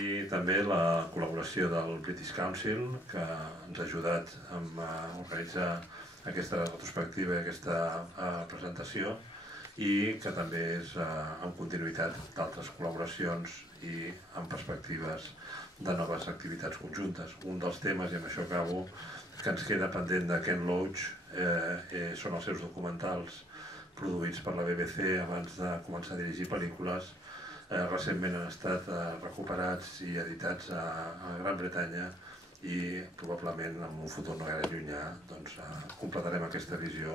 agrair també la col·laboració del British Council, que ens ha ajudat a organitzar aquesta retrospectiva i aquesta presentació, i que també és en continuïtat d'altres col·laboracions i en perspectives de noves activitats conjuntes. Un dels temes, i amb això acabo, que ens queda pendent de Ken Loach són els seus documentals produïts per la BBC abans de començar a dirigir pel·lícules. Recentment han estat recuperats i editats a Gran Bretanya i probablement en un futur no gaire llunyà completarem aquesta visió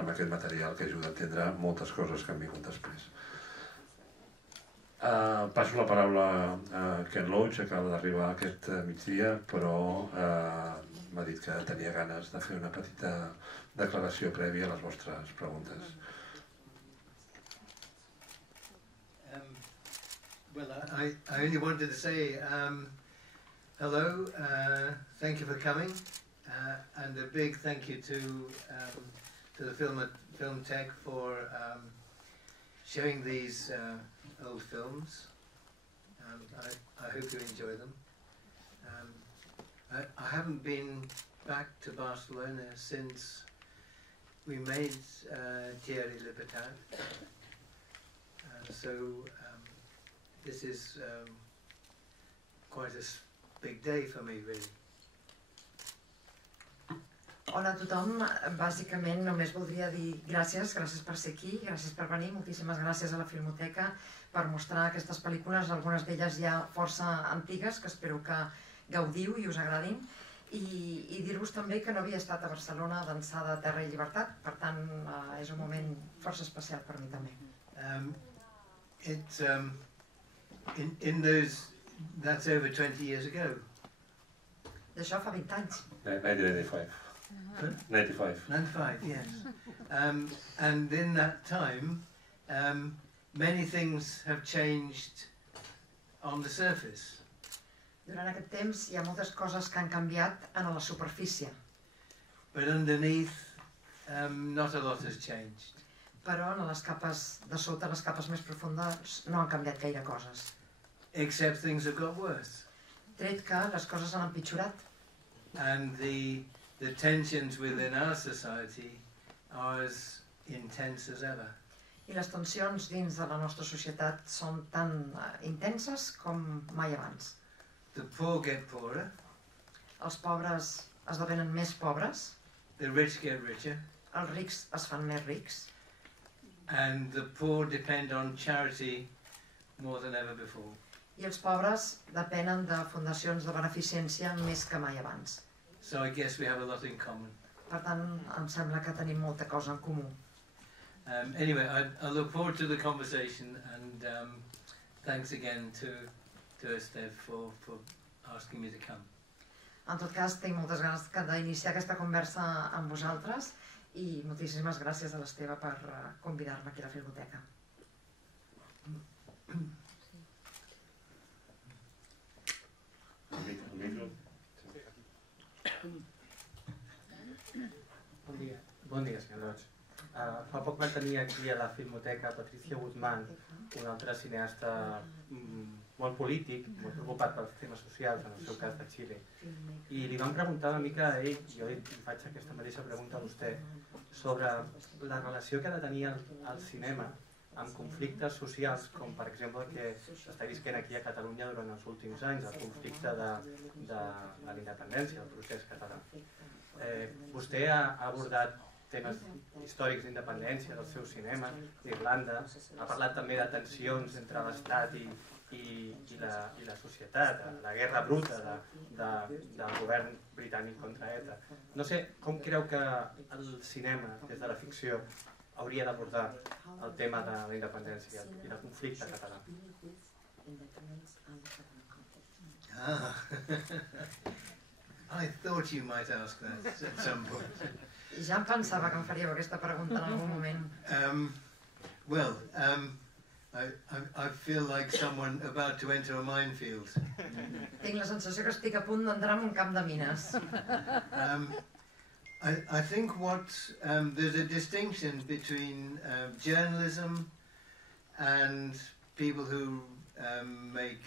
amb aquest material que ajuda a entendre moltes coses que han vingut després. Passo la paraula a Ken Loach, acaba d'arribar aquest migdia, però m'ha dit que tenia ganes de fer una petita declaració prèvia a les vostres preguntes. Well, I only wanted to say hello, thank you for coming, and a big thank you to the Film Tech for showing these old films. I hope you enjoy them. I haven't been back to Barcelona since we made Thierry Libertad, so this is quite a big day for me, really. Hola a tothom, bàsicament només voldria dir gràcies per ser aquí, gràcies per venir, moltíssimes gràcies a la Filmoteca per mostrar aquestes pel·lícules, algunes d'elles ja força antigues, que espero que gaudiu i us agradin, i dir-vos també que no havia estat a Barcelona d'ençà de Terra i Llibertat, per tant és un moment força especial per mi també. That's over 20 years ago. D'això fa 20 anys. 1995. 95, yes. And in that time, many things have changed on the surface. Durant aquest temps hi ha moltes coses que han canviat en la superfície. But underneath, not a lot has changed. Però en les capes de sota, les capes més profundes, no han canviat gaire coses. Except things have got worse. Tret que les coses han empitjorat. And the tensions within our society are as intense as ever. I les tensions dins de la nostra societat són tan intenses com mai abans. The poor get poorer. Els pobres esdevenen més pobres. The rich get richer. Els rics es fan més rics. And the poor depend on charity more than ever before. I els pobres depenen de fundacions de beneficència més que mai abans. So I guess we have a lot in common. Per tant, em sembla que tenim molta cosa en comú. Anyway, I look forward to the conversation, and thanks again to Esteve for asking me to come. En tot cas, tinc moltes ganes d'iniciar aquesta conversa amb vosaltres i moltíssimes gràcies a l'Esteve per convidar-me aquí a la Filmoteca. Bon dia, senyor Loach. Fa poc van tenir aquí a la Filmoteca Patricia Guzmán, un altre cineasta molt polític, molt preocupat pels temes socials, en el seu cas de Xile. I li vam preguntar una mica a ell, jo li faig aquesta mateixa pregunta a vostè, sobre la relació que ha de tenir el cinema amb conflictes socials, com per exemple el que s'està visquent aquí a Catalunya durant els últims anys, el conflicte de la independència, el procés català. Vostè ha abordat temes històrics d'independència del seu cinema, d'Irlanda, ha parlat també de tensions entre l'Estat i la societat, la guerra bruta del govern britànic contra ETA. No sé, com creu que el cinema, des de la ficció, hauria d'abordar el tema de la independència i del conflicte català? I thought you might ask that at some point. Ja em pensava que em faríeu aquesta pregunta en algun moment. Well, I feel like someone about to enter a minefield. Tinc la sensació que estic a punt d'entrar en un camp de mines. I think there's a distinction between journalism and people who make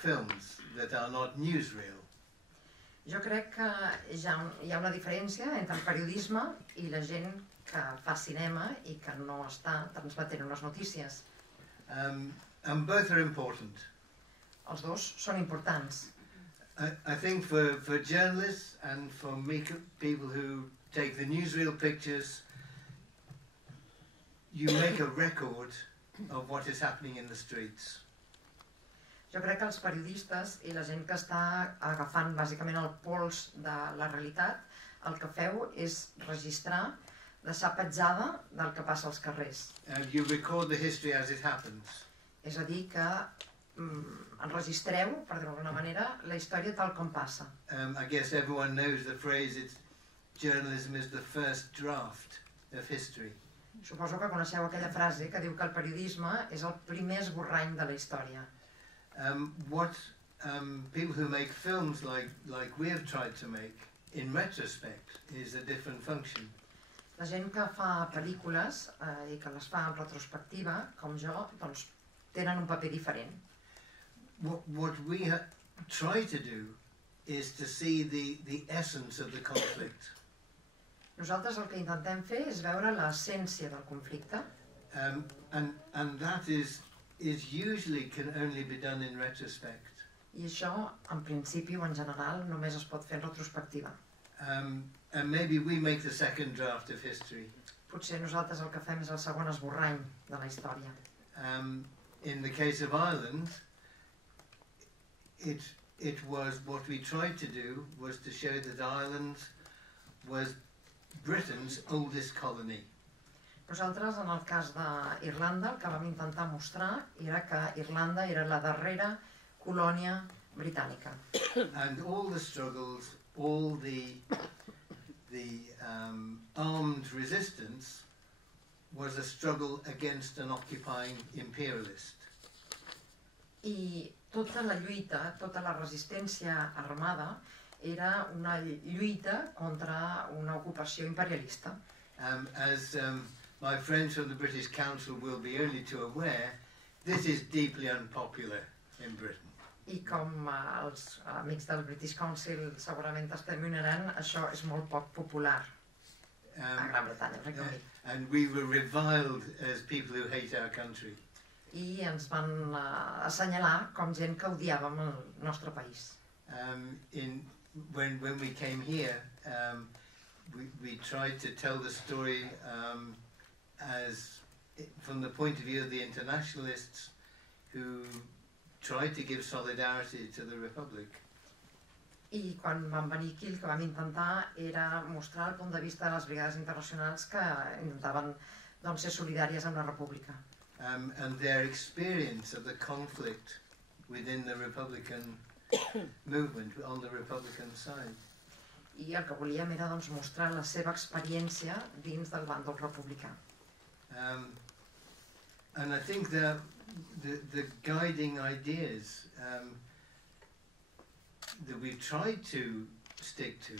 films that are not newsreel? Jo crec que hi ha una diferència entre el periodisme i la gent que fa cinema i que no està transmetent unes notícies. And both are important. Els dos són importants. I think for journalists and for people who take the newsreel pictures, you make a record of what is happening in the streets. Jo crec que els periodistes i la gent que està agafant bàsicament el pols de la realitat, el que feu és registrar, deixar petjada del que passa als carrers. And you record the history as it happens. És a dir, que enregistreu, per dir-ho d'alguna manera, la història tal com passa. I guess everyone knows the phrase, journalism is the first draft of history. Suposo que coneixeu aquella frase que diu que el periodisme és el primer esborrany de la història. What people who make films like we have tried to make, in retrospect, is a different function. La gent que fa pel·lícules i que les fa en retrospectiva, com jo, doncs tenen un paper diferent. What we try to do is to see the essence of the conflict. Nosaltres el que intentem fer és veure l'essència del conflicte. And that is usually can only be done in retrospect. I això, en principi o en general, només es pot fer en retrospectiva. And maybe we make the second draft of history. Potser nosaltres el que fem és el segon esborrany de la història. In the case of Ireland, it was what we tried to do was to show that Ireland was Britain's oldest colony. Nosaltres, en el cas d'Irlanda, el que vam intentar mostrar era que Irlanda era la darrera colònia britànica. And all the struggles, all the armed resistance was a struggle against an occupying imperialist. I tota la lluita, tota la resistència armada era una lluita contra una ocupació imperialista. As my friends from the British Council will be only too aware, this is deeply unpopular in Britain. I com els amics del British Council segurament testimoniaran, això és molt poc popular a Gran Bretanya, Regne Unit. And we were reviled as people who hate our country. I ens van assenyalar com gent que odiàvem el nostre país. When we came here, we tried to tell the story as from the point of view of the internationalists who tried to give solidarity to the Republic. I quan vam venir aquí, el que vam intentar era mostrar el punt de vista de les brigades internacionals que intentaven ser solidàries amb la República. And their experience of the conflict within the Republican movement, on the Republican side. I el que volíem era mostrar la seva experiència dins del bàndol republicà. And I think that the guiding ideas that we've tried to stick to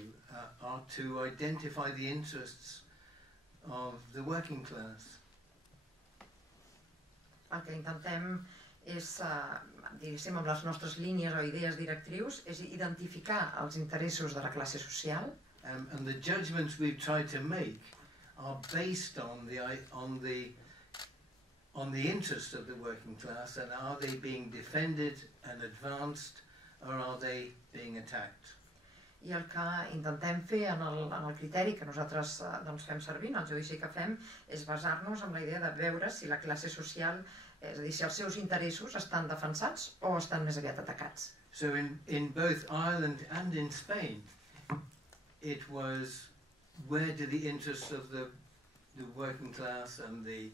are to identify the interests of the working class. El que intentem és, diguéssim, amb les nostres línies o idees directrius, és identificar els interessos de la classe social. And the judgments we've tried to make are based on the interests of the working class, and are they being defended and advanced, or are they being attacked? I el que intentem fer en el criteri que nosaltres fem servir, en el judici que fem, és basar-nos en la idea de veure si la classe social, és a dir, si els seus interessos estan defensats o estan més aviat atacats. So in both Ireland and in Spain, it was where do the interests of the working class and the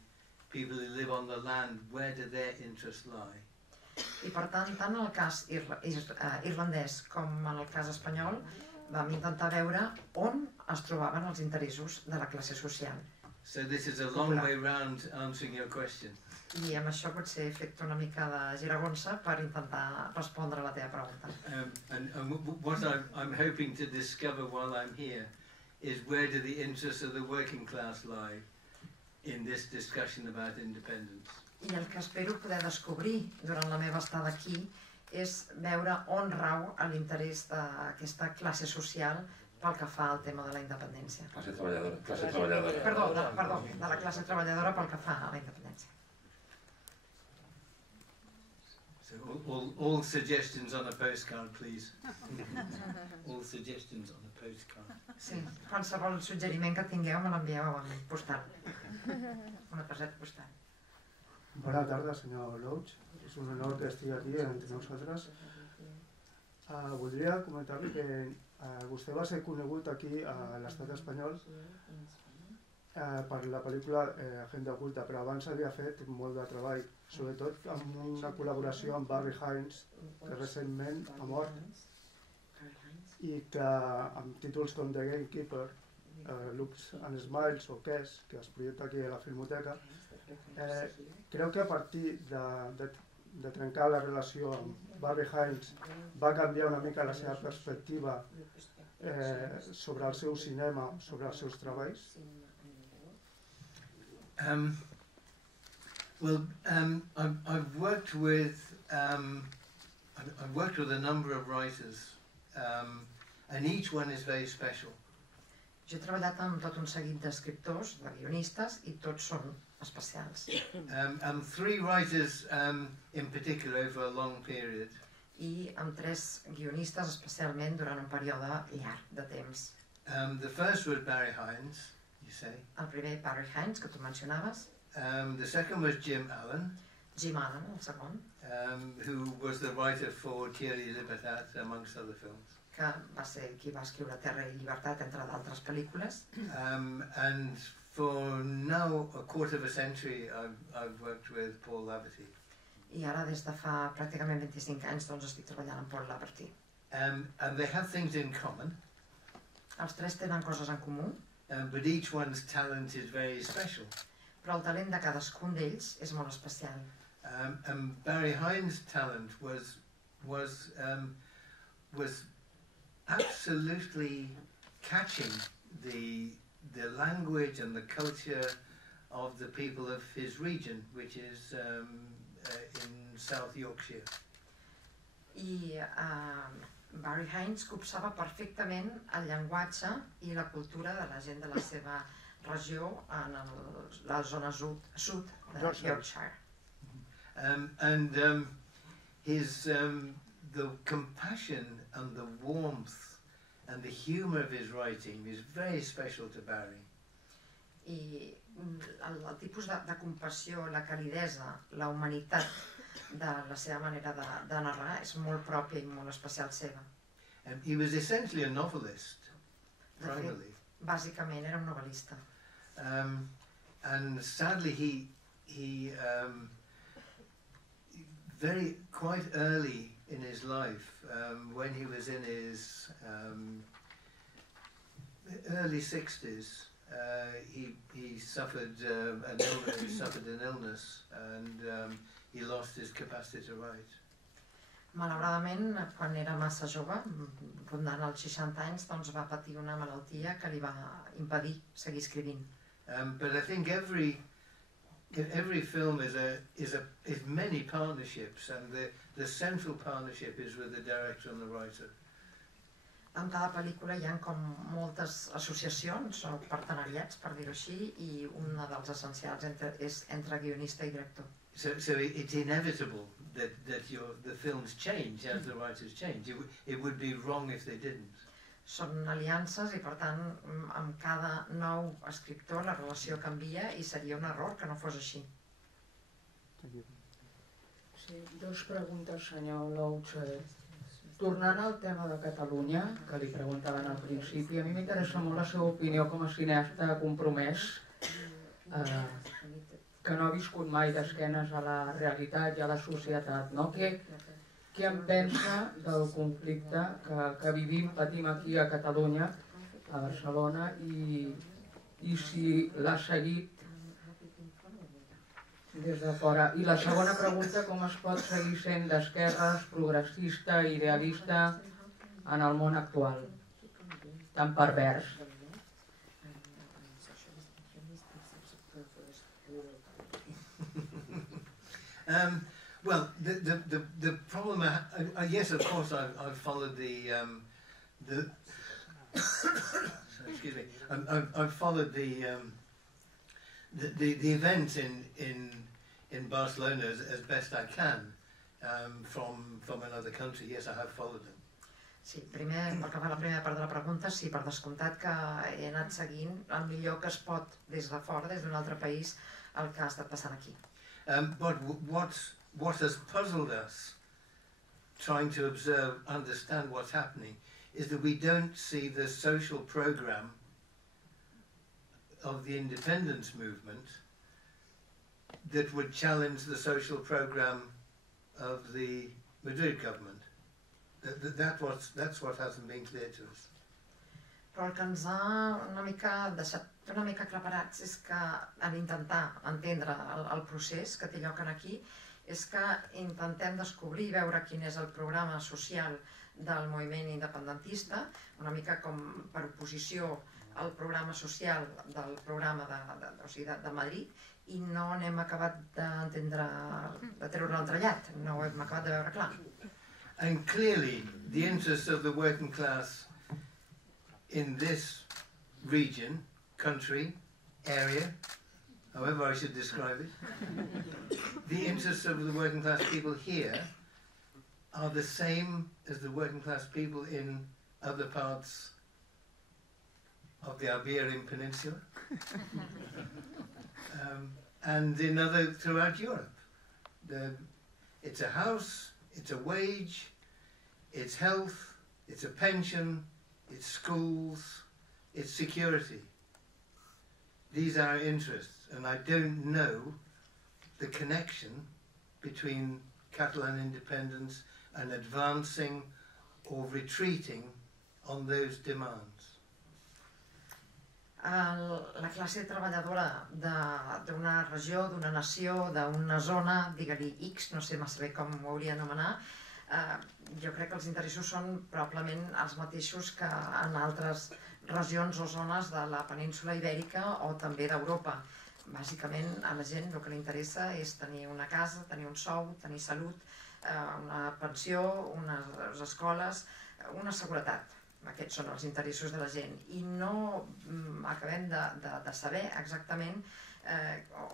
people who live on the land, where do their interests lie? I per tant, tant en el cas irlandès com en el cas espanyol, vam intentar veure on es trobaven els interessos de la classe social. So this is a long way round answering your question. I amb això potser he fet una mica de giragonsa per intentar respondre a la teva pregunta. And what I'm hoping to discover while I'm here is where do the interests of the working class lie in this discussion about independence. I el que espero poder descobrir durant la meva estada aquí és veure on rau l'interès d'aquesta classe social pel que fa al tema de la independència. Classe treballadora. Perdó, de la classe treballadora pel que fa a la independència. So all suggestions on a postcard, please. All suggestions on a postcard. Sí, qualsevol suggeriment que tingueu me l'envieu en postal. Una targeta postal. Buenas tardes, senyor Loach. És un honor que estigui aquí entre nosaltres. Voldria comentar-li que vostè va ser conegut aquí a l'estat espanyol per la pel·lícula Agenda Oculta, però abans havia fet molt de treball, sobretot amb una col·laboració amb Barry Hines, que recentment ha mort, i que amb títols com The Gamekeeper, Looks and Smiles o Kes, que es projecta aquí a la Filmoteca, creu que a partir de trencar la relació amb Barry Hines va canviar una mica la seva perspectiva sobre el seu cinema, sobre els seus treballs? I've worked with a number of writers, and each one is very special. Jo he treballat amb tot un seguit d'escriptors, de guionistes, i tots són especials. And three writers in particular over a long period. I amb 3 guionistes especialment durant un període llarg de temps. The first was Barry Hines, you say. El primer, Barry Hines, que tu mencionaves. The second was Jim Allen. Jim Allen, el segon. Who was the writer for Tierra y Libertad, amongst other films. Que va ser qui va escriure Terra i Llibertat, entre d'altres pel·lícules. And for now, a quarter of a century, I've worked with Paul Laverty. I ara, des de fa pràcticament 25 anys, doncs estic treballant amb Paul Laverty. And they have things in common. Els 3 tenen coses en comú. But each one's talent is very special. Però el talent de cadascun d'ells és molt especial. And Barry Hines' talent was absolutely catching the language and the culture of the people of his region, which is in South Yorkshire. I Barry Hines copsava perfectament el llenguatge i la cultura de la gent de la seva regió en la zona sud de Yorkshire. The compassion and the warmth and the humour of his writing is very special to Barry. I el tipus de compassió, la calidesa, la humanitat de la seva manera de narrar és molt pròpia i molt especial seva. He was essentially a novelist, primarily. Bàsicament era un novel·lista. And sadly he quite early in his life, when he was in his early 60s, he suffered an illness, and he lost his capacity to write. Malauradament, quan era massa jove, rondant els 60 anys, doncs va patir una malaltia que li va impedir seguir escrivint. But I think every film is many partnerships, and the central partnership is with the director and the writer. En cada pel·lícula hi ha com moltes associacions o partenariats, per dir-ho així, i un dels essencials és entre guionista i director. So it's inevitable that the films change as the writers change. It would be wrong if they didn't. Són aliances i, per tant, amb cada nou escriptor la relació canvia i seria un error que no fos així. Sí, 2 preguntes, senyor Loach. Tornant al tema de Catalunya, que li preguntaven al principi, a mi m'interessa molt la seva opinió com a cineasta compromès, que no ha viscut mai d'esquenes a la realitat i a la societat, no? Què en pensa del conflicte que vivim, patim aquí a Catalunya, a Barcelona, i si l'ha seguit des de fora? I la segona pregunta, com es pot seguir sent d'esquerres, progressista, idealista en el món actual, tan pervers? Well, the problem, yes, of course, I've followed excuse me, I've followed the event in Barcelona as best I can from another country. Yes, I have followed them. Sí, primer, pel que fa a la primera part de la pregunta, sí, per descomptat que he anat seguint el millor que es pot des de fora, des d'un altre país, el que ha estat passant aquí. But what has puzzled us, trying to observe, understand what's happening, is that we don't see the social program of the independence movement that would challenge the social program of the Madrid government. That's what hasn't been clear to us. Però el que ens ha deixat una mica aclaparats és que en intentar entendre el procés que té lloc aquí és que intentem descobrir i veure quin és el programa social del moviment independentista, una mica com per oposició al programa social del programa de Madrid, i no n'hem acabat d'entendre, de treure l'entrellat, no ho hem acabat de veure clar. And clearly, the interests of the working class in this region, country, area, however I should describe it, the interests of the working class people here are the same as the working class people in other parts of the Iberian Peninsula and throughout Europe. It's a house, it's a wage, it's health, it's a pension, it's schools, it's security. These are our interests, and I don't know the connection between Catalan independence and advancing or retreating on those demands. La classe treballadora d'una regió, d'una nació, d'una zona, digue-li X, no sé massa bé com ho hauria d'anomenar, jo crec que els interessos són probablement els mateixos que en altres regions o zones de la península ibèrica o també d'Europa. Bàsicament a la gent el que li interessa és tenir una casa, tenir un sou, tenir salut, una pensió, unes escoles, una seguretat. Aquests són els interessos de la gent i no acabem de saber exactament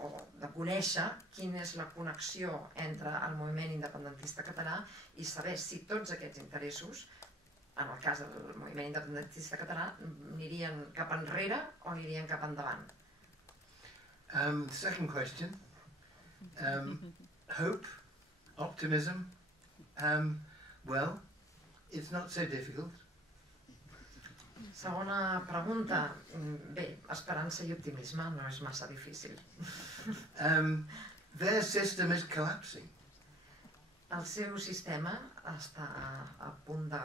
o de conèixer quina és la connexió entre el moviment independentista català i saber si tots aquests interessos, en el cas del moviment independentista català, anirien cap enrere o anirien cap endavant. Second question. Hope, optimism. Well, it's not so difficult. Segona pregunta. Bé, esperança i optimisme no és massa difícil. Their system is collapsing. El seu sistema està a punt de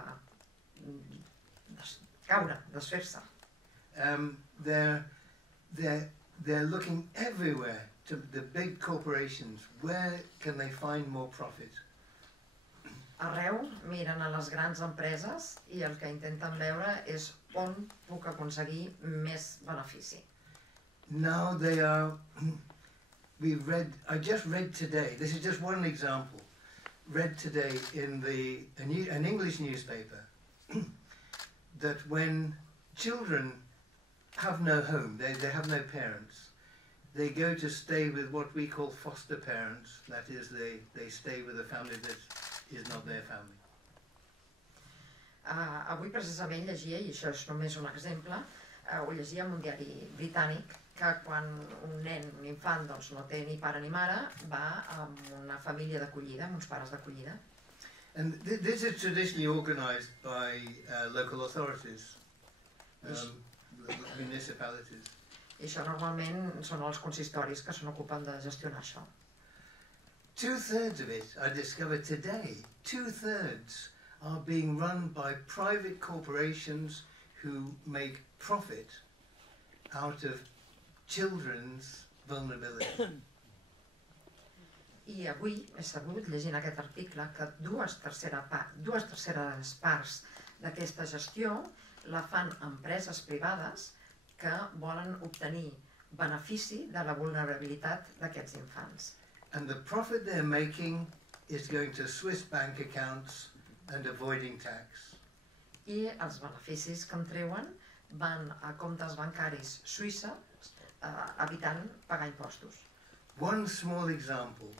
caure, desfer-se. They're looking everywhere to the big corporations. Where can they find more profit? Arreu miren a les grans empreses i el que intenten veure és on puc aconseguir més benefici. Now they are, I just read today, this is just one example, read today in an English newspaper that when children have no home, they have no parents, they go to stay with what we call foster parents, that is they stay with a family that is not their family. Avui precisament llegia, i això és només un exemple, ho llegia en un diari britànic, que quan un nen, un infant, doncs no té ni pare ni mare, va amb una família d'acollida, amb uns pares d'acollida. And this is traditionally organised by local authorities, municipalities. I això normalment són els consistoris que s'ocupen de gestionar això. 2/3 of it, I discovered today, 2/3 are being run by private corporations who make profit out of children's vulnerability. I avui he sabut, llegint aquest article, que dues terceres parts d'aquesta gestió la fan empreses privades que volen obtenir benefici de la vulnerabilitat d'aquests infants. And the profit they're making is going to Swiss bank accounts and avoiding tax. I els beneficis que en treuen van a comptes bancaris suïsses evitant pagar impostos. One small example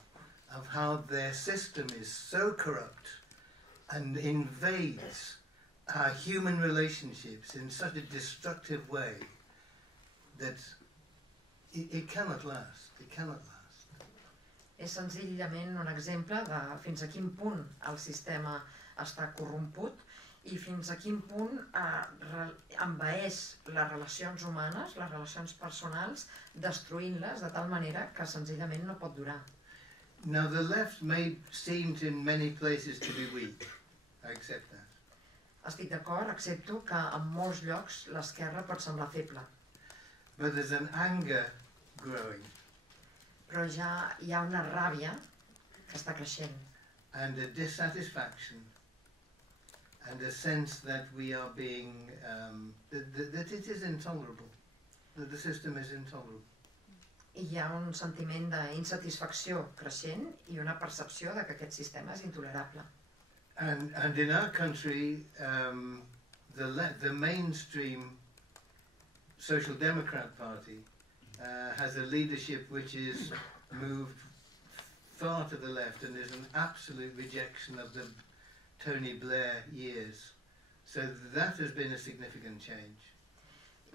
of how their system is so corrupt and invades our human relationships in such a destructive way that it cannot last. It cannot last. És senzillament un exemple de fins a quin punt el sistema està corromput i fins a quin punt envaeix les relacions humanes, les relacions personals, destruint-les de tal manera que senzillament no pot durar. Now the left may seem in many places to be weak. I accept that. Estic d'acord, accepto que en molts llocs l'esquerra pot semblar feble, But there's an anger growing però ja hi ha una ràbia que està creixent and a dissatisfaction and a sense that we are being, that it is intolerable, that the system is intolerable. i hi ha un sentiment d'insatisfacció creixent i una percepció de que aquest sistema és intolerable. And in our country, the mainstream Social Democrat Party has a leadership which is moved far to the left and is an absolute rejection of the Tony Blair years. So that has been a significant change.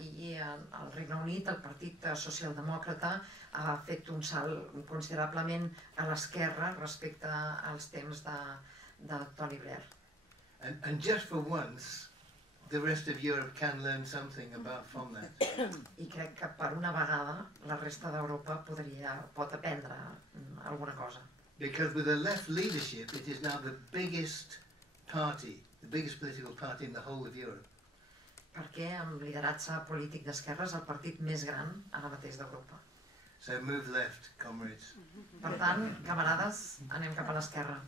I al Regne Unit el Partit Socialdemòcrata ha fet un salt considerablement a l'esquerra respecte als temps de Tony Blair. And just for once, the rest of Europe can learn something from that. I crec que per una vegada la resta d'Europa pot aprendre alguna cosa. Because with a left leadership, it is now the biggest party, the biggest political party in the whole of Europe. Perquè amb lideratge polític d'esquerra és el partit més gran ara mateix d'Europa. So move left, comrades. Per tant, camarades, anem cap a l'esquerra.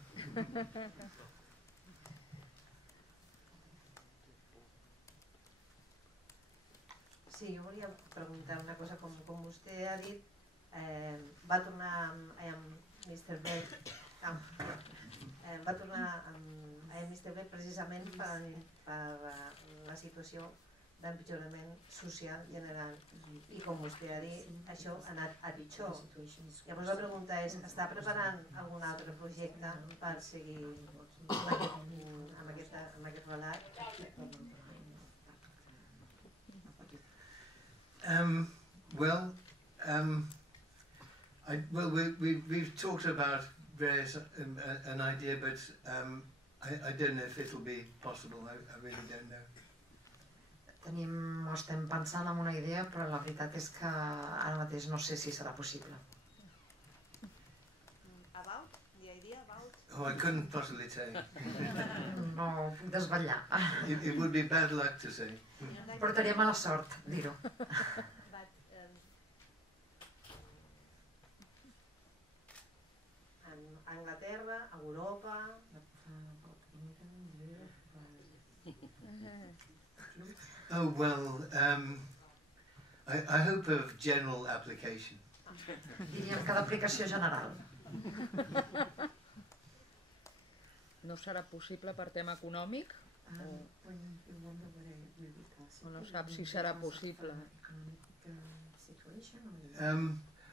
Sí, jo volia preguntar una cosa, com vostè ha dit, va tornar amb Mr. Beck, va tornar amb Mr. Beck precisament per la situació d'empitjorament social general. I com vostè ha dit, això ha anat a pitjor. Llavors la pregunta és, està preparant algun altre projecte per seguir amb aquest relat? We've talked about various an idea, but I don't know if it'll be possible. I really don't know. Estem pensant en una idea, però la veritat és que ara mateix no sé si serà possible. About? The idea about? Oh, I couldn't possibly say. No ho puc desvetllar. It would be bad luck to say. Portaria mala sort dir-ho. A Anglaterra, a Europa... Oh, well, I hope of general application. Diríem que d'aplicació general. No serà possible per tema econòmic? O no sap si serà possible?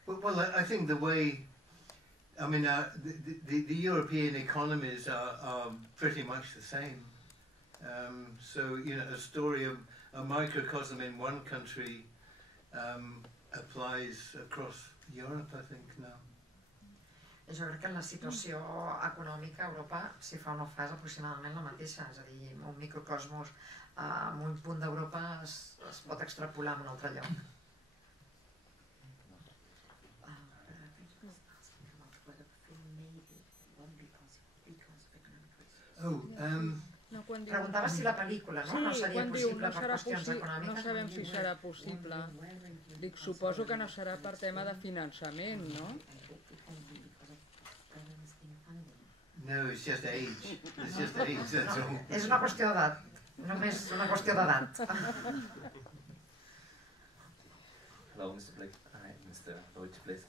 Well, I think the way, I mean, the European economies are pretty much the same. So, you know, a story of a microcosm in one country applies across Europe, I think, now. Jo crec que la situació econòmica a Europa, si fa o no fa, és aproximadament la mateixa. És a dir, un microcosmos en un punt d'Europa es pot extrapolar en un altre lloc. Preguntava si la pel·lícula no seria possible per qüestions econòmiques. No sabem si serà possible. Dic, suposo que no serà per tema de finançament, no? No, it's just age. It's just age, that's all. És una qüestió d'edat. Només una qüestió d'edat. Hello, Mr. Blake. Mr. Deutsch, please.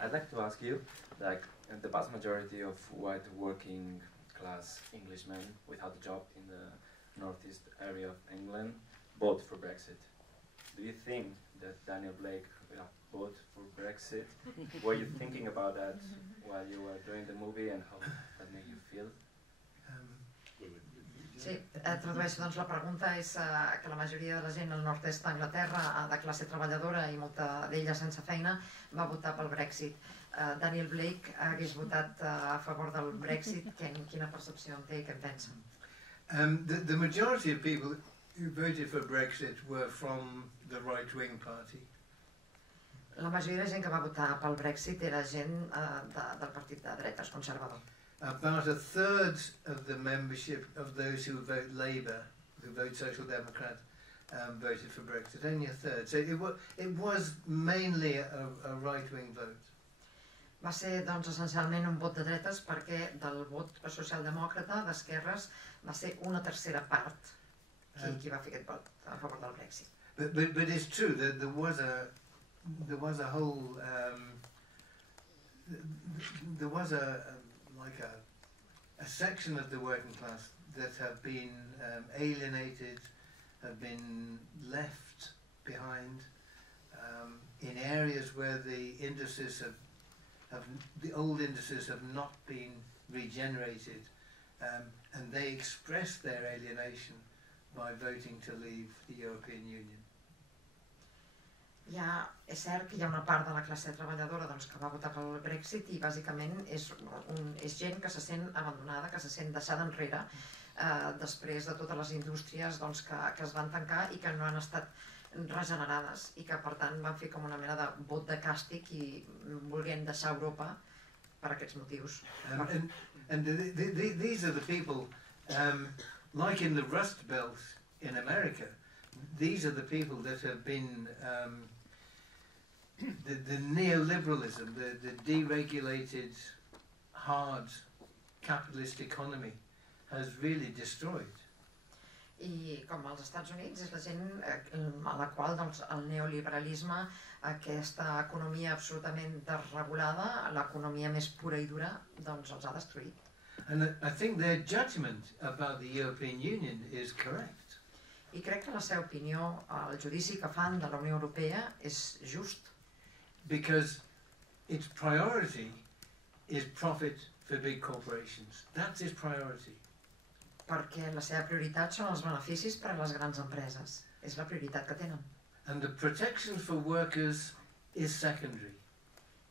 I'd like to ask you, like, the vast majority of white working class Englishmen without a job in the northeast area of England vote for Brexit. Do you think that Daniel Blake vote for Brexit? Were you thinking about that while you were doing the movie, and how that made you feel? Sí, tradueixo, doncs la pregunta és que la majoria de la gent al nord-est d'Anglaterra, de classe treballadora i molta d'ella sense feina, va votar pel Brexit. Daniel Blake hagués votat a favor del Brexit, quina percepció en té, què en pensa? The majority of people who voted for Brexit were from the right-wing party. La majoria de gent que va votar pel Brexit era gent del partit de dretes, conservador. About a third of the membership of those who vote Labour, who vote Social Democrat, voted for Brexit. Only a third. So it was mainly a right-wing vote. Va ser, doncs, essencialment un vot de dretes perquè del vot socialdemòcrata, d'esquerres, va ser una tercera part qui va fer aquest vot a favor del Brexit. But it's true that there was a whole there was a section of the working class that have been alienated, have been left behind in areas where the industries the old industries have not been regenerated, and they expressed their alienation by voting to leave the European Union. És cert que hi ha una part de la classe treballadora que va votar pel Brexit i bàsicament és gent que se sent abandonada, que se sent deixada enrere després de totes les indústries que es van tancar i que no han estat regenerades i que per tant van fer com una mena de vot de càstig i volien deixar Europa per aquests motius. And these are the people, like in the Rust Belt in America, these are the people that have been the neoliberalism, the deregulated, hard capitalist economy has really destroyed. I com als Estats Units és la gent a la qual el neoliberalisme, aquesta economia absolutament desregulada, l'economia més pura i dura, els ha destruït. And I think their judgment about the European Union is correct. I crec que la seva opinió, el judici que fan de la Unió Europea és just. Because its priority is profit for big corporations. That's its priority. Perquè la seva prioritat són els beneficis per a les grans empreses. És la prioritat que tenen. And the protection for workers is secondary.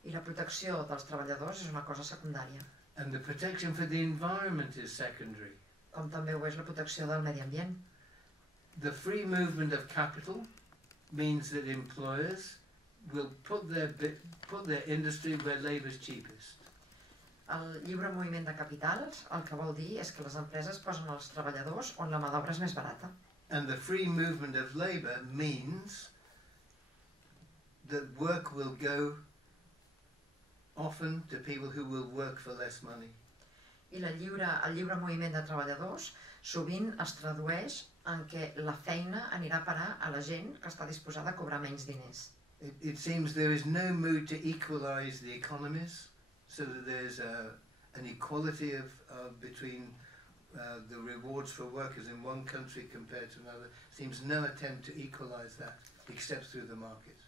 I la protecció dels treballadors és una cosa secundària. And the protection for the environment is secondary. Com també ho és la protecció del medi ambient. The free movement of capital means that employers will put their industry where labor is cheapest. El lliure moviment de capitals el que vol dir és que les empreses posen els treballadors on la mà d'obra és més barata. And the free movement of labor means that work will go often to people who will work for less money. I el lliure moviment de treballadors sovint es tradueix en què la feina anirà a parar a la gent que està disposada a cobrar menys diners. It seems there is no mood to equalize the economies, so that there's an equality between the rewards for workers in one country compared to another. Seems no attempt to equalize that, except through the market.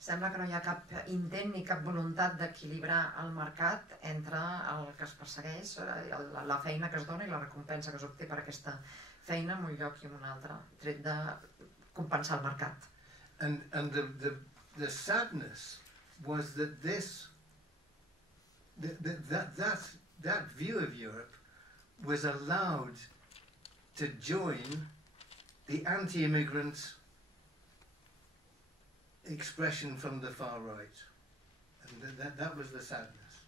Sembla que no hi ha cap intent ni cap voluntat d'equilibrar el mercat entre el que es persegueix, la feina que es dona i la recompensa que s'obté per aquesta feina en un lloc i en un altre, tret de compensar el mercat. And the sadness was that that view of Europe was allowed to join the anti-immigrant expression from the far right. And that was the sadness.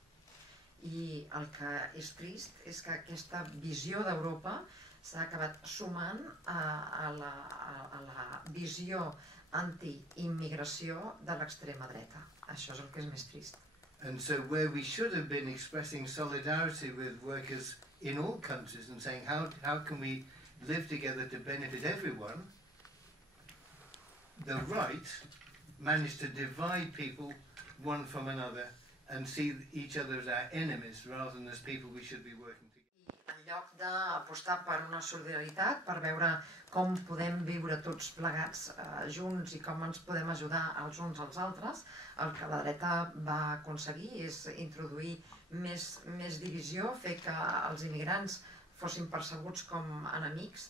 I el que és trist és que aquesta visió d'Europa s'ha acabat sumant a la visió anti-immigració de l'extrema dreta. Això és el que és més trist. And so where we should have been expressing solidarity with workers in all countries and saying how can we live together to benefit everyone, the right manage to divide people one from another and see each other as our enemies rather than as people we should be working together. En lloc d'apostar per una solidaritat, per veure com podem viure tots plegats junts i com ens podem ajudar els uns als altres, el que la dreta va aconseguir és introduir més divisió, fer que els immigrants fossin percebuts com enemics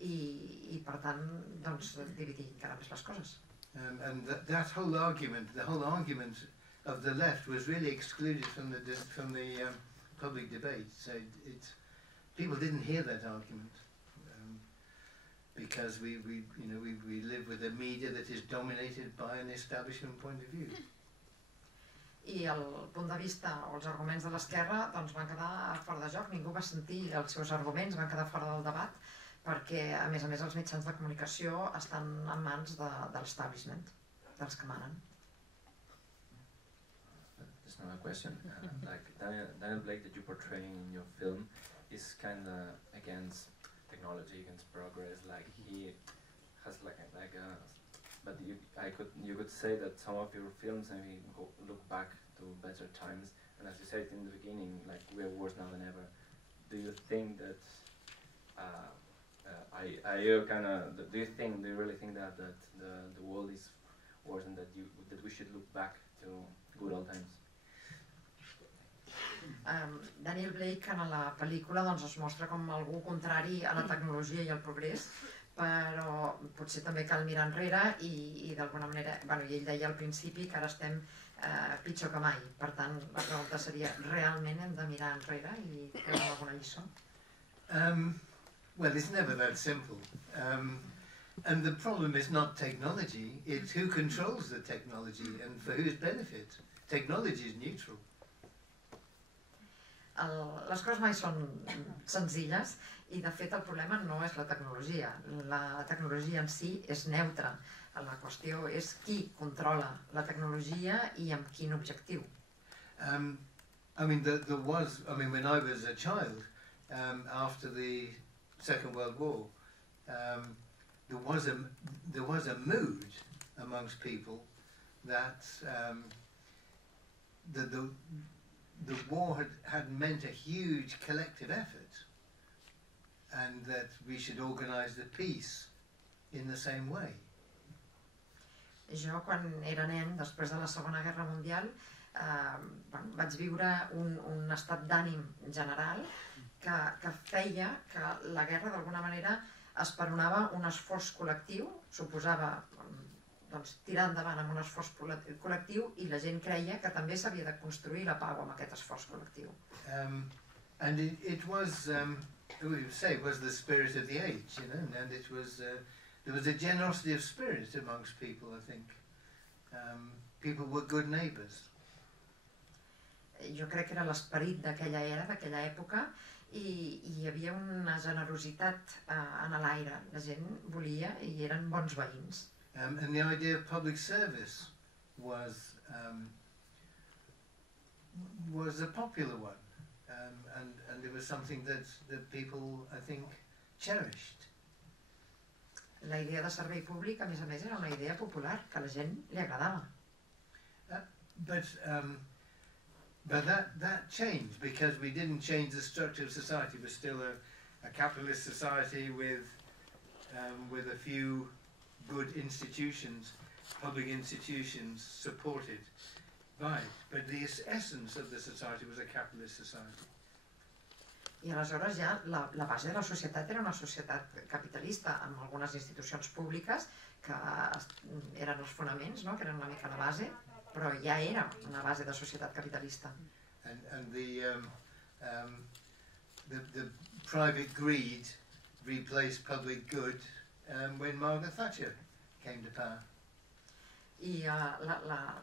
i per tant, doncs, dividir encara més les coses. And that whole argument, the whole argument of the left was really excluded from the public debate. So people didn't hear that argument because we live with a media that is dominated by an establishment point of view. I el punt de vista o els arguments de l'esquerra doncs van quedar fora de joc, ningú va sentir els seus arguments, van quedar fora del debat perquè, a més, els mitjans de comunicació estan en mans de l'establishment, dels que manen. Just another question. Like Daniel Blake that you portray in your film is kind of against technology, against progress. Like he has but you could say that some of your films maybe look back to better times, and as you said in the beginning, like we are worse now than ever. Do you think that? Do you really think that the world is worse and that we should look back to good old times? Daniel Blake en la pel·lícula doncs, es mostra com algú contrari a la tecnologia i al progrés, però potser també cal mirar enrere i d'alguna manera, i ell deia al principi que ara estem pitjor que mai, per tant la pregunta seria, realment hem de mirar enrere i treure alguna lliçó? Well, it's never that simple. And the problem is not technology, it's who controls the technology and for whose benefit. Technology is neutral. Les coses mai són senzilles i de fet el problema no és la tecnologia. La tecnologia en si és neutra. La qüestió és qui controla la tecnologia i amb quin objectiu. When I was a child, after the Second World War, there was a mood amongst people that the war had meant a huge collective effort and that we should organise the peace in the same way. Jo, quan era nen, després de la Segona Guerra Mundial, vaig viure un estat d'ànim general que feia que la guerra d'alguna manera esperonava un esforç col·lectiu, suposava tirar endavant amb un esforç col·lectiu i la gent creia que també s'havia de construir la pau amb aquest esforç col·lectiu. And it was, we would say, it was the spirit of the age, and it was, there was a generosity of spirit amongst people, I think. People were good neighbours. Jo crec que era l'esperit d'aquella era, d'aquella època, i hi havia una generositat en l'aire. La gent volia i eren bons veïns. And the idea of public service was a popular one, and it was something that people, I think, cherished. La idea de servei públic, a més, era una idea popular, que a la gent li agradava. But that changed because we didn't change the structure of society. We're still a capitalist society with a few good institutions, public institutions supported by it. But the essence of the society was a capitalist society. I aleshores ja la base de la societat era una societat capitalista, amb algunes institucions públiques que eren els fonaments, no? Que eren una mica la base, però ja era una base de societat capitalista. And the private greed replaced public good when Margaret Thatcher came to power. I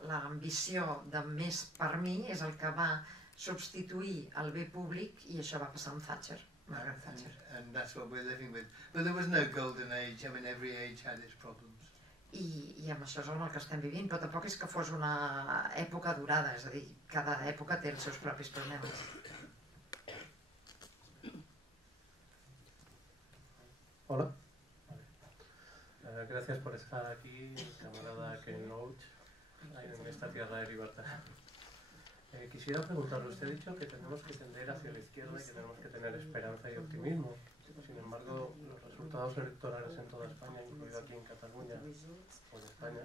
l'ambició de més per mi és el que va substituir el bé públic i això va passar amb Thatcher, Margaret Thatcher. And that's what we're living with. But there was no golden age. I mean, every age had its problems. I amb això és amb el que estem vivint, però tampoc és que fos una època durada, és a dir, cada època té els seus propis problemes. Hola. Gracias por estar aquí, camarada Ken Loach. en esta tierra de libertad. Quisiera preguntarle, usted ha dicho que tenemos que tender hacia la izquierda y que tenemos que tener esperanza y optimismo. Sin embargo, los resultados electorales en toda España, incluido aquí en Cataluña o en España,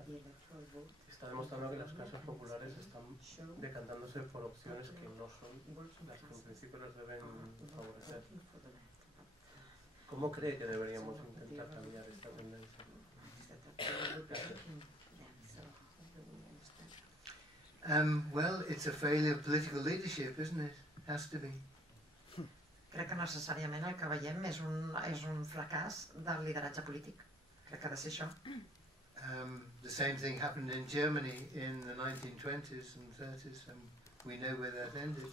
está demostrando que las clases populares están decantándose por opciones que no son las que en principio les deben favorecer. ¿Cómo cree que deberíamos intentar cambiar esta tendencia? Well, it's a failure of political leadership, isn't it? Has to be. Crec que necessàriament el que veiem és un fracàs del lideratge polític. Crec que ha de ser això. The same thing happened in Germany in the 1920s and 30s, and we know where that ended.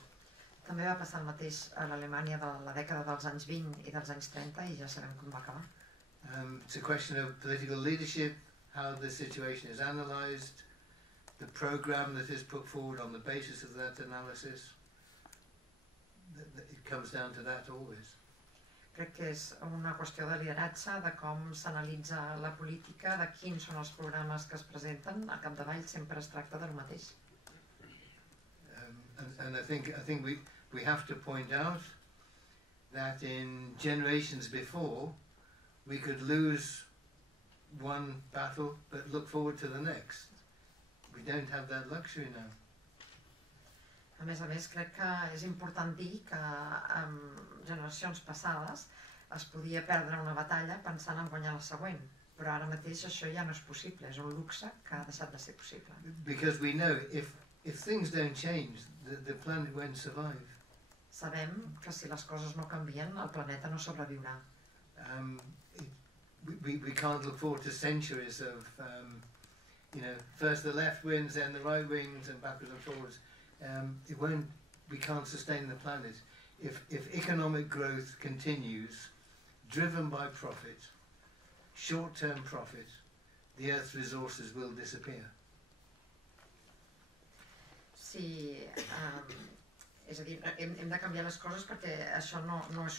També va passar el mateix a l'Alemanya de la dècada dels anys 20 i dels anys 30 i ja sabem com va acabar. It's a question of political leadership, how the situation is analysed, the programme that is put forward on the basis of that analysis. It comes down to that always. Crec que és una qüestió de lideratge, de com s'analitza la política, de quins són els programes que es presenten. Al capdavall sempre es tracta del mateix. And I think we have to point out that in generations before we could lose one battle but look forward to the next. We don't have that luxury now. A més, crec que és important dir que en generacions passades es podia perdre una batalla pensant en guanyar la següent, però ara mateix això ja no és possible, és un luxe que ha deixat de ser possible. Because we know if things don't change, the planet won't survive. Sabem que si les coses no canvien, el planeta no sobreviurà. We can't look forward to centuries of, first the left wins, then the right wins, and backwards and forwards. We can't sustain the planet. If economic growth continues, driven by profit, short-term profit, the Earth's resources will disappear. Sí, és a dir, hem de canviar les coses perquè això no és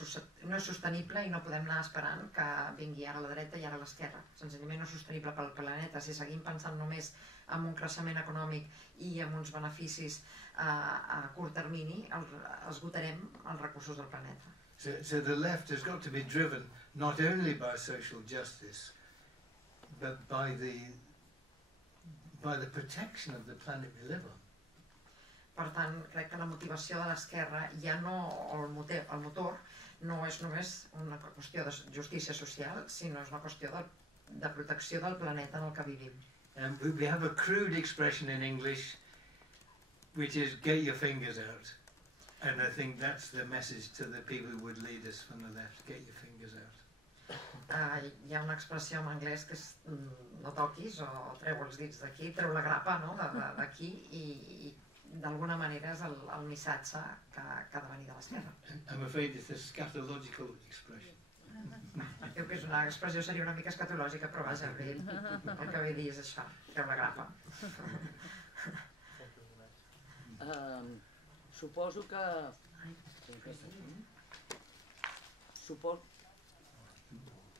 sostenible i no podem anar esperant que vingui ara a la dreta i ara a l'esquerra. Senzillament no és sostenible pel planeta. Si seguim pensant només en un creixement econòmic i en uns beneficis a curt termini, esgotarem els recursos del planeta. So the left has got to be driven not only by social justice, but by the protection of the planet we live on. Per tant, crec que la motivació de l'esquerra ja no, el motor, no és només una qüestió de justícia social, sinó és una qüestió de protecció del planeta en el que vivim. We have a crude expression in English which is get your fingers out. And I think that's the message to the people who would lead us from the left, get your fingers out. Hi ha una expressió en anglès que és no toquis o treu els dits d'aquí, treu la grapa d'aquí i d'alguna manera és el missatge que ha de venir de l'esquerra. I'm afraid it's a scatological expression. Diu que és una expressió seria una mica escatològica, però vaja, el que ve a dir és això, treu la grapa. Suposo que...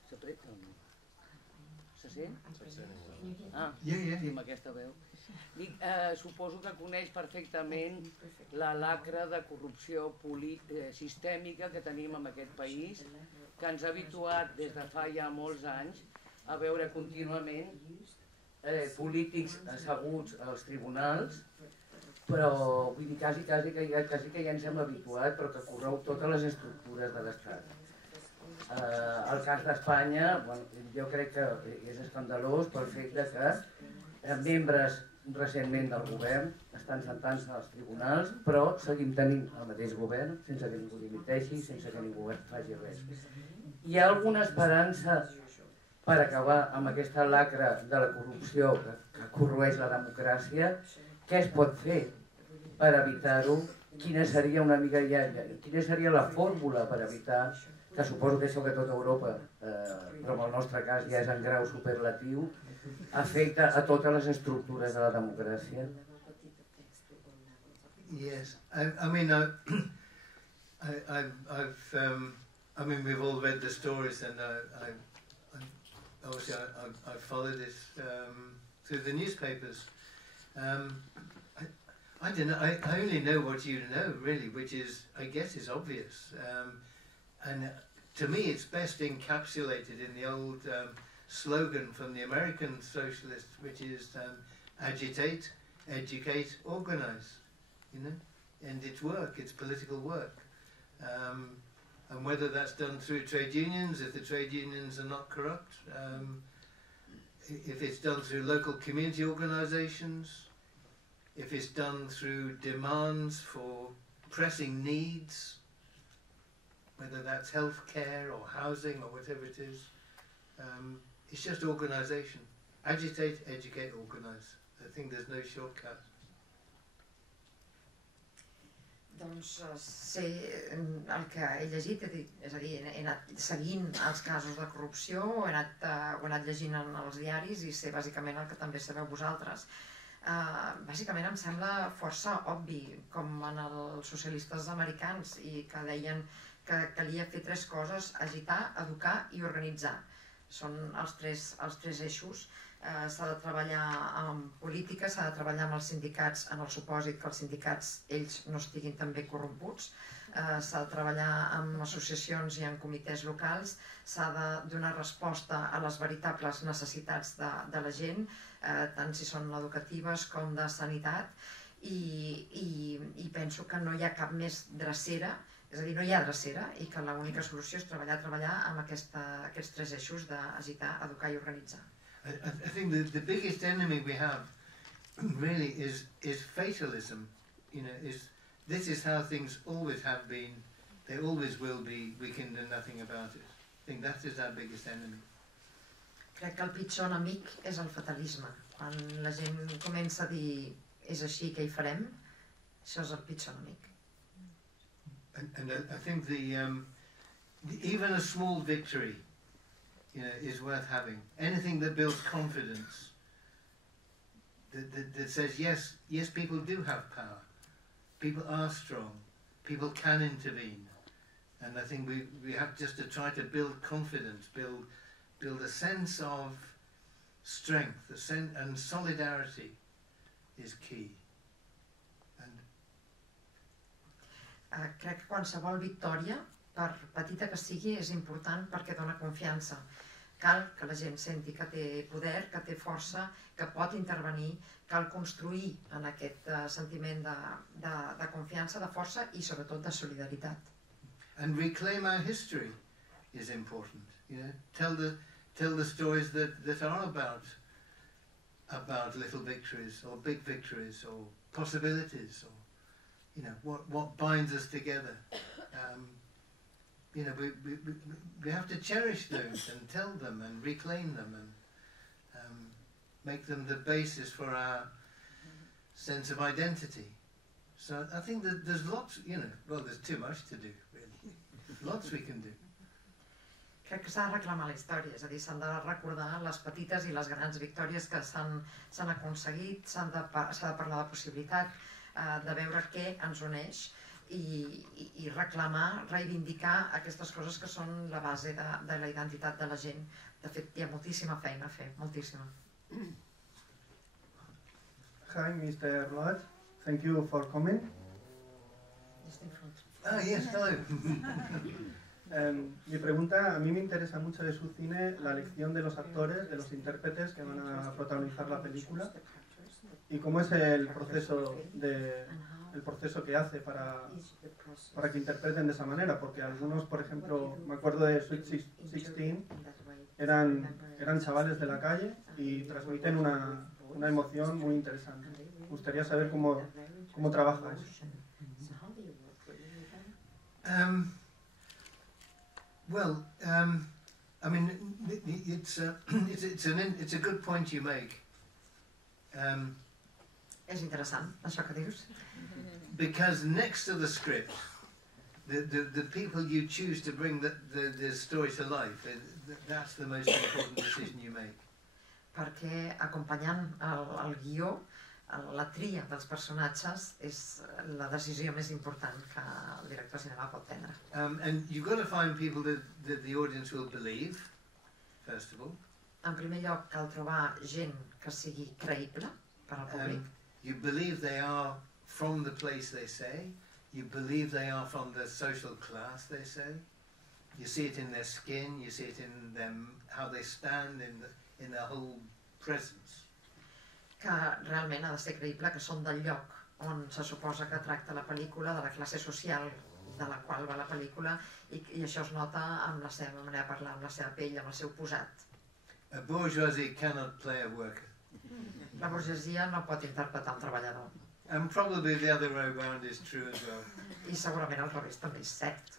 S'apreta o no? Se sent? Ah, sí, amb aquesta veu. Suposo que coneix perfectament la lacra de corrupció sistèmica que tenim en aquest país, que ens ha habituat des de fa ja molts anys a veure contínuament polítics asseguts als tribunals, però vull dir, quasi que ja ens hem habituat, però que correu totes les estructures de l'Estat. El cas d'Espanya, jo crec que és escandalós pel fet que membres recentment del govern estan sentant-se als tribunals, però seguim tenint el mateix govern sense que ningú dimiteixi, sense que ningú faci res. Hi ha alguna esperança per acabar amb aquesta lacra de la corrupció que corroeix la democràcia? Què es pot fer per evitar-ho? Quina seria la fórmula per evitar, que suposo que és el que tota Europa, però en el nostre cas ja és en grau superlatiu, afecta a totes les estructures de la democràcia? Yes, we've all read the stories, and obviously I followed it through the newspapers. I don't know. I only know what you know, really, which is, I guess, is obvious. And to me, it's best encapsulated in the old slogan from the American socialists, which is agitate, educate, organize. You know, and it's work. It's political work. And whether that's done through trade unions, if the trade unions are not corrupt, if it's done through local community organisations, if it's done through demands for pressing needs, whether that's healthcare or housing or whatever it is, it's just organisation. Agitate, educate, organise. I think there's no shortcut. Doncs sé el que he llegit, és a dir, he anat seguint els casos de corrupció, ho he anat llegint en els diaris i sé bàsicament el que també sabeu vosaltres. Bàsicament em sembla força obvi, com en els socialistes americans, i que deien que calia fer tres coses: agitar, educar i organitzar. Són els tres eixos. S'ha de treballar amb política, s'ha de treballar amb els sindicats en el supòsit que els sindicats ells no estiguin també corromputs, s'ha de treballar amb associacions i en comitès locals, s'ha de donar resposta a les veritables necessitats de la gent, tant si són educatives com de sanitat, i penso que no hi ha cap més drecera, és a dir, no hi ha drecera, i que l'única solució és treballar amb aquests tres eixos d'agitar, educar i organitzar. I think the biggest enemy we have really is fatalism. You know, this is how things always have been. They always will be. We can do nothing about it. I think that is our biggest enemy. Crec que el pitjor enemic és el fatalisme. Quan la gent comença a dir és així que hi farem, això és el pitjor enemic. And I think even a small victory, you know, is worth having. Anything that builds confidence, that says yes, people do have power, people are strong, people can intervene, and I think we have just to try to build confidence, build a sense of strength, and solidarity is key. Crec que qualsevol victòria, per petita que sigui, és important perquè dona confiança. Cal que la gent senti que té poder, que té força, que pot intervenir, cal construir en aquest sentiment de confiança, de força i sobretot de solidaritat. And reclaim our history is important. You know, tell the stories that are about little victories or big victories or possibilities, or you know, what binds us together. You know, we have to cherish those and tell them and reclaim them and make them the basis for our sense of identity. So I think that there's lots, you know, well, there's too much to do, really. Lots we can do. Crec que s'ha de reclamar la història, és a dir, s'han de recordar les petites i les grans victòries que s'han aconseguit, s'ha de parlar de possibilitat, de veure què ens uneix i reclamar, reivindicar aquestes coses que són la base de la identitat de la gent. De fet, hi ha moltíssima feina a fer, moltíssima. Hi, Mr. Loach. Thank you for coming. Yes, hello. Mi pregunta, a mí me interesa mucho de su cine la elección de los actores, de los intérpretes que van a protagonizar la película, y cómo es el proceso que hace para que interpreten de esa manera, porque algunos, por ejemplo, me acuerdo de Sweet 16, eran chavales de la calle y transmiten una emoción muy interesante. Me gustaría saber cómo trabaja eso. I mean, it's a good point you make. És interessant, això que dius. Because next to the script, the people you choose to bring the story to life, that's the most important decision you make. Perquè acompanyant el guió, la tria dels personatges és la decisió més important que el director de cinema pot prendre. And you've got to find people that the audience will believe, first of all. En primer lloc, cal trobar gent que sigui creïble per al públic. You believe they are from the place they say. You believe they are from the social class they say. You see it in their skin. You see it in them, how they stand in their whole presence. Que realment ha de ser creïble que són del lloc on se suposa que tracta la pel·lícula, de la classe social de la qual va la pel·lícula, i això es nota amb la seva manera de parlar, amb la seva pell, amb el seu posat. A bourgeoisie cannot play a worker. La burgesia no pot interpretar un treballador. And probably the other way around is true as well. I segurament al revés també és cert.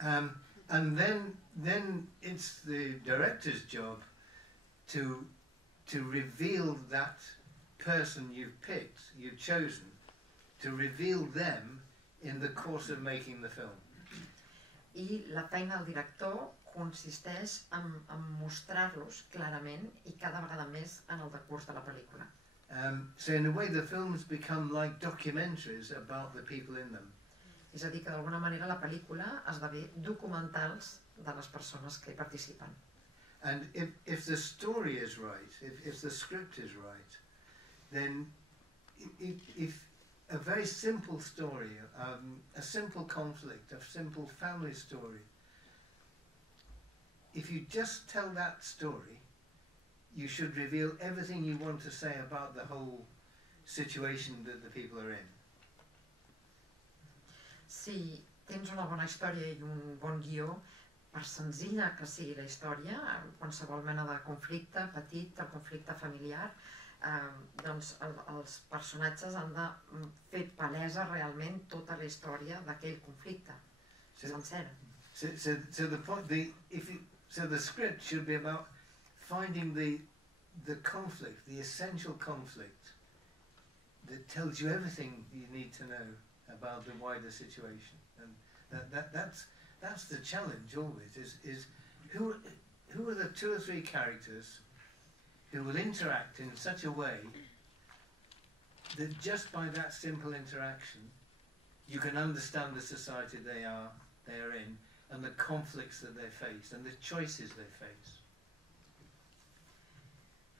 And then it's the director's job to reveal that person you've picked, you've chosen, to reveal them in the course of making the film. I la feina del director consisteix en mostrar-los clarament i cada vegada més en el decurs de la pel·lícula. So in a way the films become like documentaries about the people in them. És a dir, que d'alguna manera la pel·lícula esdevé documentals de les persones que hi participen. And if the story is right, if the script is right, then if a very simple story, a simple conflict, a simple family story, if you just tell that story, you should reveal everything you want to say about the whole situation that the people are in. Si tens una bona història i un bon guió, per senzilla que sigui la història, qualsevol mena de conflicte petit, el conflicte familiar, doncs els personatges han de fer palesa realment tota la història d'aquell conflicte, sencera. So the script should be about finding the conflict, the essential conflict that tells you everything you need to know about the wider situation, and that's the challenge always. Is who are the 2 or 3 characters who will interact in such a way that just by that simple interaction you can understand the society they are in and the conflicts that they face and the choices they face.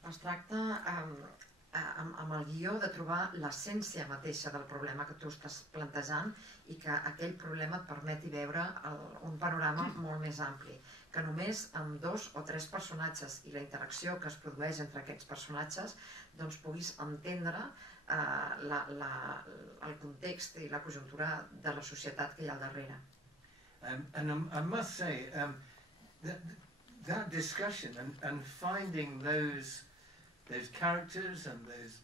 Es tracta amb el guió de trobar l'essència mateixa del problema que tu estàs plantejant i que aquell problema et permeti veure un panorama molt més ampli, que només amb 2 o 3 personatges i la interacció que es produeix entre aquests personatges doncs puguis entendre el context i la conjuntura de la societat que hi ha al darrere. And I must say that discussion and finding those characters and those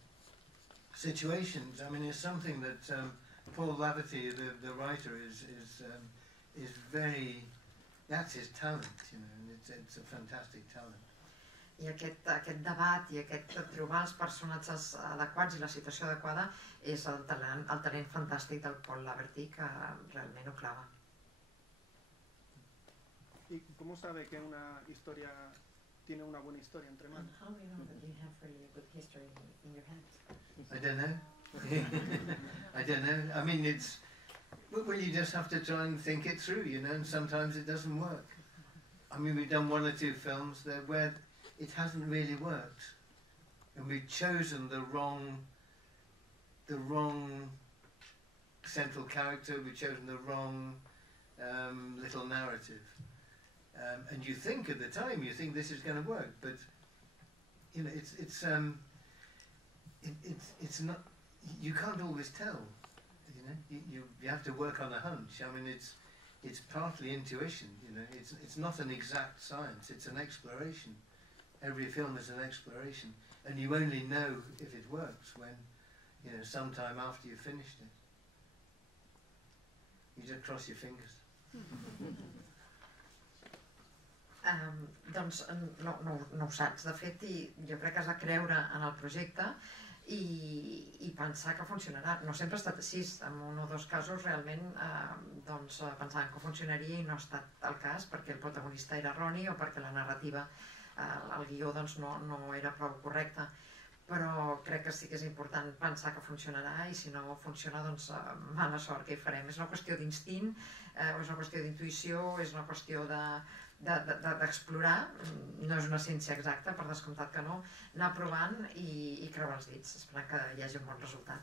situations, I mean, is something that Paul Laverty, the writer, is very. That's his talent, you know, and it's a fantastic talent. I aquest debat i aquest trobar els personatges adequats i la situació adequada és el talent fantàstic del Paul Laverty, que realment ho clava. ¿Y cómo sabe que una historia tiene una buena historia entre manos? How do you know that you have really a good history in your head? I don't know. I don't know. I mean, well, you just have to try and think it through, you know, and sometimes it doesn't work. I mean, we've done 1 or 2 films there where it hasn't really worked, and we've chosen the wrong central character. We've chosen the wrong little narrative. And you think at the time, you think this is going to work, but you know, it's not. You can't always tell. You know, you have to work on a hunch. I mean, it's partly intuition. You know, it's not an exact science. It's an exploration. Every film is an exploration, and you only know if it works when, you know, sometime after you've finished it. You just cross your fingers. Doncs no ho saps, de fet, i jo crec que has de creure en el projecte i pensar que funcionarà. No sempre ha estat així, en 1 o 2 casos realment pensàvem que funcionaria i no ha estat el cas perquè el protagonista era erroni o perquè la narrativa, el guió no era prou correcte, però crec que sí que és important pensar que funcionarà i si no funciona, doncs mala sort, què hi farem? És una qüestió d'instint, és una qüestió d'intuïció, és una qüestió d'explorar, no és una ciència exacta, per descomptat que no, anar provant i creuar els dits, esperant que hi hagi un bon resultat.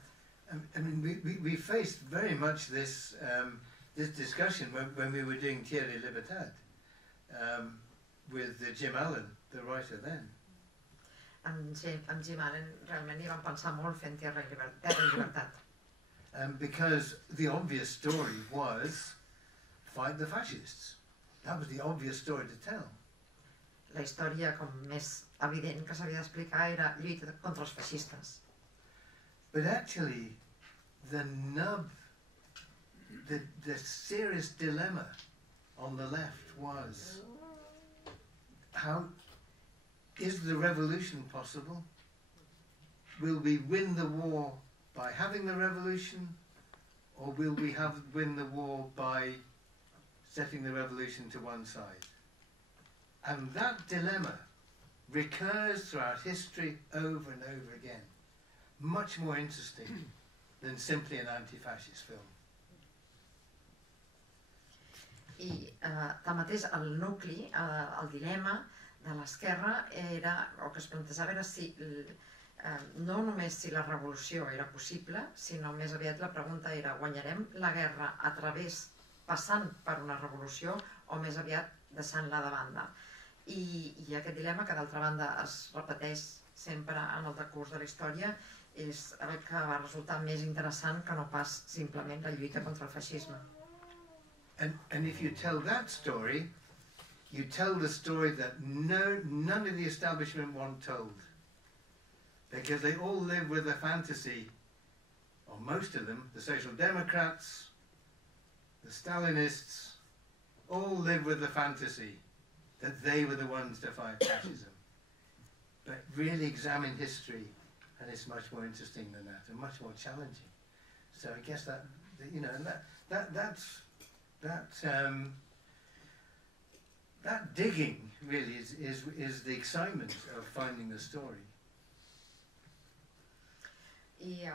I mean, we faced very much this discussion when we were doing Thierry Libertad with Jim Allen, the writer then. Amb Jim Allen realment hi vam pensar molt fent Terra i Llibertat. Because the obvious story was fight the fascists. That was the obvious story to tell. La història com més evident que s'havia d'explicar era lluita contra els feixistes. But actually, the nub, the serious dilemma on the left was, how is the revolution possible? Will we win the war by having the revolution, or will we win the war by setting the revolution to one side? And that dilemma recurs throughout history over and over again. Much more interesting than simply an anti-fascist film. I tanmateix el nucli, el dilema de l'esquerra era, o que es plantejava era si, no només si la revolució era possible, sinó més aviat la pregunta era: guanyarem la guerra a través, passant per una revolució, o més aviat deixant-la de banda? I aquest dilema, que d'altra banda es repeteix sempre en el decurs de la història, és el que va resultar més interessant que no pas simplement la lluita contra el feixisme. And if you tell that story, you tell the story that none of the establishment want told. Because they all live with a fantasy, or most of them, the Social Democrats, the Stalinists, all live with the fantasy that they were the ones to fight fascism. But really examine history, and it's much more interesting than that, and much more challenging. So I guess that, you know, and that digging really is the excitement of finding the story. I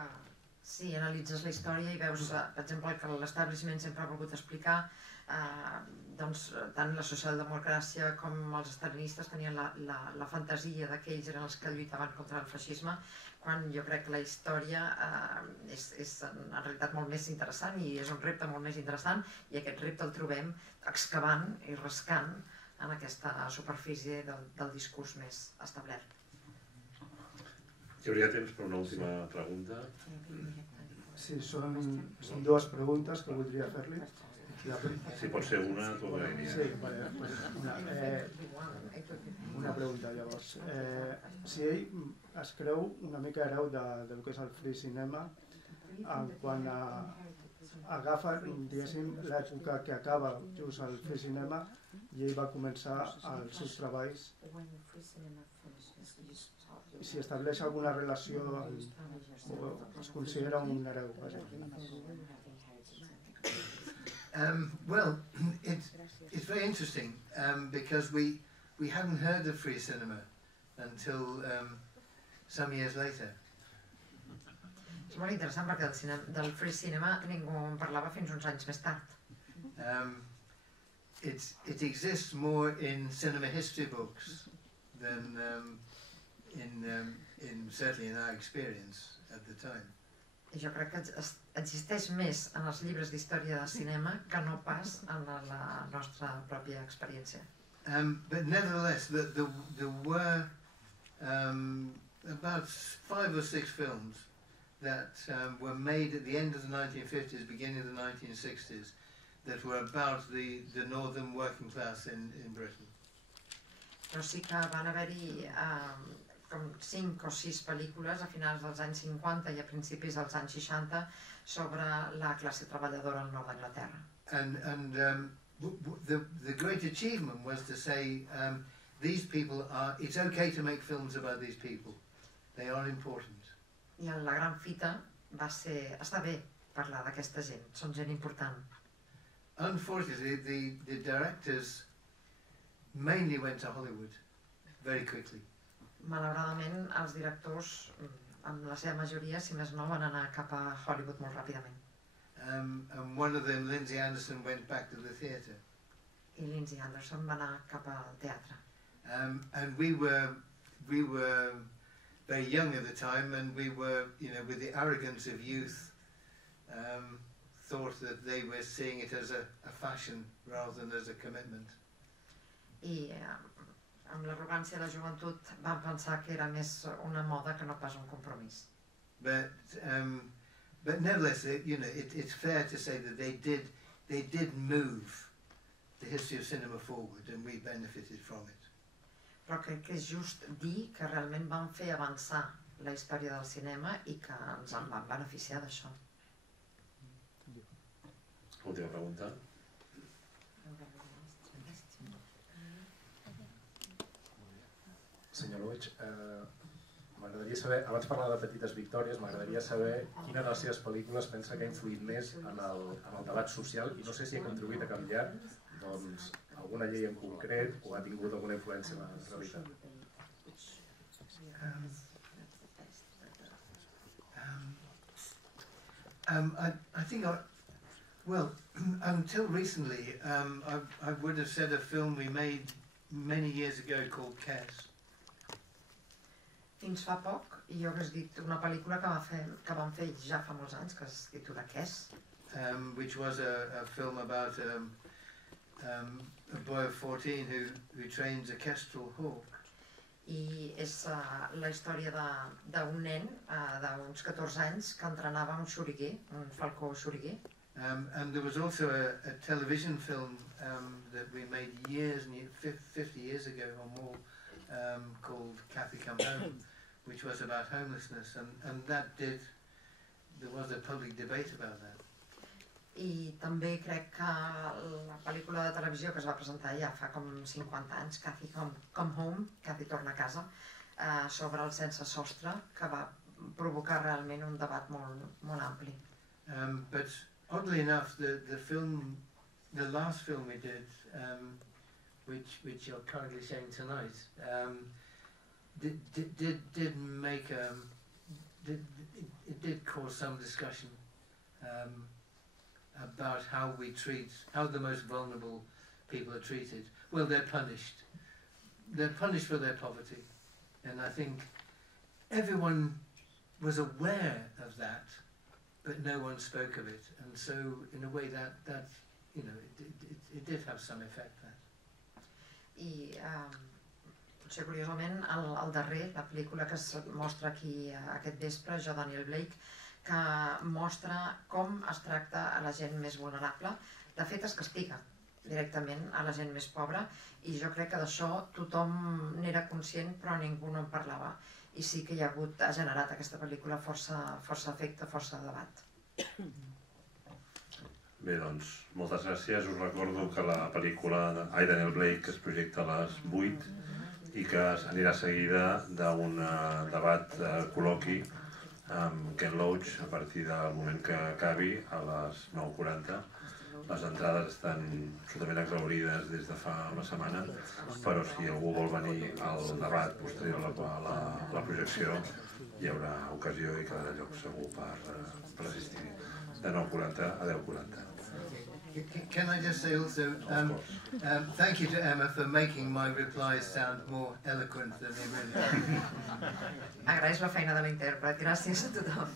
si analitzes la història i veus, per exemple, que l'establishment sempre ha volgut explicar, doncs tant la socialdemocràcia com els estalinistes tenien la fantasia que ells eren els que lluitaven contra el feixisme, quan jo crec que la història és en realitat molt més interessant i és un repte molt més interessant, i aquest repte el trobem excavant i rascant en aquesta superfície del discurs més establert. Hi hauria temps per una última pregunta? Sí, són dues preguntes que voldria fer-li. Si pot ser una, t'ho agrairia. Sí, vale, una pregunta llavors. Si ell es creu una mica hereu del que és el free cinema, quan agafa, diguéssim, l'època que acaba just el free cinema i ell va començar els seus treballs, si estableix alguna relació o es considera un hereu. Well, it's very interesting because we hadn't heard of free cinema until some years later. És molt interessant perquè del free cinema ningú en parlava fins uns anys més tard. It exists more in cinema history books than certainly in our experience at the time. I jo crec que existeix més en els llibres d'història de cinema que no pas en la nostra pròpia experiència. But nevertheless, there were about 5 or 6 films that were made at the end of the 1950s, beginning of the 1960s, that were about the northern working class in Britain. Però sí que van haver-hi com 5 o 6 pel·lícules a finals dels anys 50 i a principis dels anys 60 sobre la classe treballadora al nord d'Anglaterra. And the great achievement was to say, these people are, it's okay to make films about these people. They are important. I la gran fita va ser, està bé parlar d'aquesta gent, són gent important. Unfortunately, the directors mainly went to Hollywood very quickly. Malauradament, els directors, amb la seva majoria, si més no, van anar cap a Hollywood molt ràpidament. And one of them, Lindsay Anderson, went back to the theatre. I Lindsay Anderson va anar cap al teatre. And we were very young at the time, and we were, with the arrogance of youth, thought that they were seeing it as a fashion rather than as a commitment. I amb l'arrogància de la joventut van pensar que era més una moda que no pas un compromís. But nevertheless, it's fair to say that they did move the history of cinema forward, and we benefited from it. Però crec que és just dir que realment van fer avançar la història del cinema i que ens en van beneficiar d'això. Última pregunta. Senyor Luig, m'agradaria saber, abans de parlar de petites victòries, m'agradaria saber quina de les seves pel·lícules pensa que ha influït més en el debat social i no sé si ha contribuït a canviar alguna llei en concret o ha tingut alguna influència en la realitat. I think, until recently, I would have said a film we made many years ago called Kes. Fins fa poc, jo hagués dit una pel·lícula que vam fer ja fa molts anys, que es titula Kes. Which was a film about a boy of 14 who trains a kestrel hawk. I és la història d'un nen d'uns 14 anys que entrenava un xoriguer, un falcó xoriguer. And there was also a television film that we made 50 years ago or more, called Kathy Come Home, which was about homelessness, and there was a public debate about that. I també crec que la pel·lícula de televisió que es va presentar ja fa com 50 anys, Kathy Come Home, Kathy torna a casa, sobre el sense sostre, que va provocar realment un debat molt ampli. But oddly enough, the last film we did, which you're currently showing tonight, did cause some discussion about how the most vulnerable people are treated. Well, they're punished. They're punished for their poverty, and I think everyone was aware of that, but no one spoke of it, and so in a way that it did have some effect. I potser curiosament el darrer, la pel·lícula que es mostra aquí aquest vespre, Jo Daniel Blake, que mostra com es tracta a la gent més vulnerable. De fet, es castiga directament a la gent més pobra, i jo crec que d'això tothom n'era conscient, però ningú no en parlava. I sí que ha generat aquesta pel·lícula força efecte, força debat. Bé, doncs, moltes gràcies. Us recordo que la pel·lícula I, Daniel Blake es projecta a les 8 i que anirà seguida d'un debat col·loqui amb Ken Loach a partir del moment que acabi a les 9:40. Les entrades estan absolutament exhaurides des de fa una setmana, però si algú vol venir al debat posterior a la projecció hi haurà ocasió i quedarà lloc segur per assistir de 9:40 a 10:40. Can I just say also, thank you to Emma for making my replies sound more eloquent than they really are. Agraeix la feina de l'intèrpret. Gràcies a tothom.